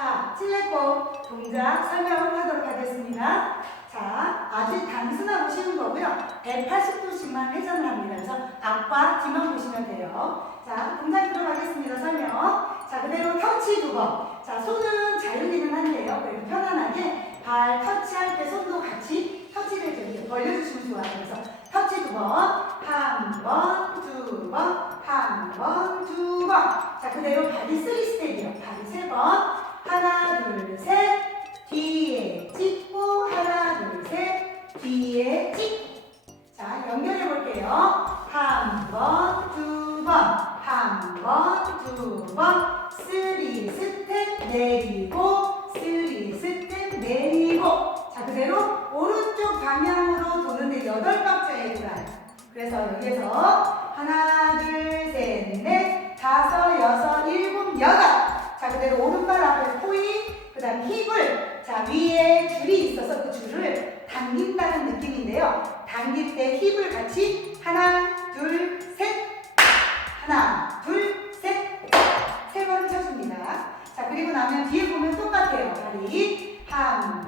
자, 칠레꽃 동작 설명하도록 하겠습니다. 자, 아주 단순하고 쉬운 거고요. 180도씩만 회전을 합니다. 그래서 앞과 뒤만 보시면 돼요. 자, 동작 들어가겠습니다. 설명. 자, 그대로 터치 두 번. 자, 손은 자유기는 한데요. 그래도 편안하게 발 터치할 때 손도 같이 터치를 이렇게 벌려주시면 좋아요. 그래서 터치 두 번, 한 번, 두 번, 한 번, 두 번. 한 번, 두 번, 한 번, 두 번. 쓰리 스텝 내리고, 쓰리 스텝 내리고. 자, 그대로 오른쪽 방향으로 도는데 여덟 박자에 돌아요. 그래서 여기에서 하나, 둘, 셋, 넷, 다섯, 여섯, 일곱, 여덟. 자, 그대로 오른발 앞에 포인, 그 다음 힙을, 자, 위에 줄이 있어서 그 줄을 당긴다는 느낌인데요. 당길 때 힙을 같이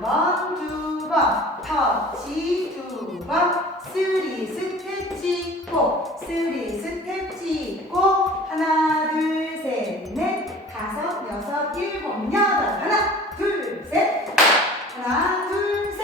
한 번, 두 번, 터치 두 번, 쓰리 스텝 찍고, 쓰리 스텝 찍고, 하나, 둘, 셋, 넷, 다섯, 여섯, 일곱, 여덟, 하나, 둘, 셋, 하나, 둘, 셋.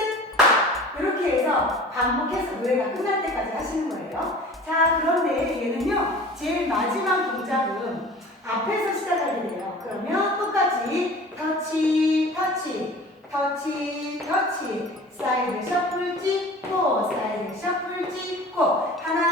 이렇게 해서 반복해서 노래가 끝날 때까지 하시는 거예요. 자, 그런데 얘는요, 제일 마지막 동작은 앞에서 시작하게 돼요. 그러면 똑같이 터치, 터치, 터치, 터치, 사이드 셔플 찍고, 사이드 셔플 찍고, 하나,